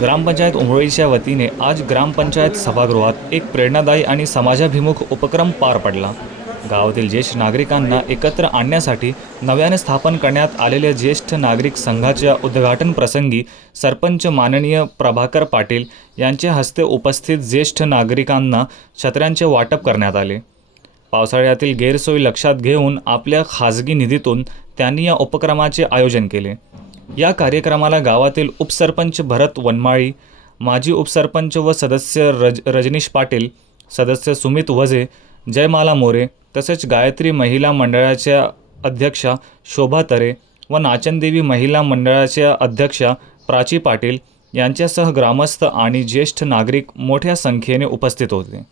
ग्रामपंचायत उमरोळीच्या वतीने आज ग्रामपंचायत सभागृहात एक प्रेरणादायी आणि समाजाभिमुख उपक्रम पार पडला. गावातील ज्येष्ठ नागरिकांना एकत्र आणण्यासाठी नव्याने स्थापन करण्यात आलेल्या ज्येष्ठ नागरिक संघाच्या उद्घाटन प्रसंगी सरपंच माननीय प्रभाकर पाटील यांच्या हस्ते उपस्थित ज्येष्ठ नागरिकांना छत्र्यांचे वाटप करण्यात आले. पावसाळ्यातील गैरसोयी लक्षात घेऊन आपल्या खाजगी निधीतून त्यांनी या उपक्रमाचे आयोजन केले. या कार्यक्रमाला गावातील उपसरपंच भरत वनमाळी माजी उपसरपंच व सदस्य रज रजनीश पाटील सदस्य सुमित वझे जयमाला मोरे तसेच गायत्री महिला मंडळाच्या अध्यक्षा शोभा तरे व नाचनदेवी महिला मंडळाच्या अध्यक्षा प्राची पाटील यांच्यासह ग्रामस्थ आणि ज्येष्ठ नागरिक मोठ्या संख्येने उपस्थित होते.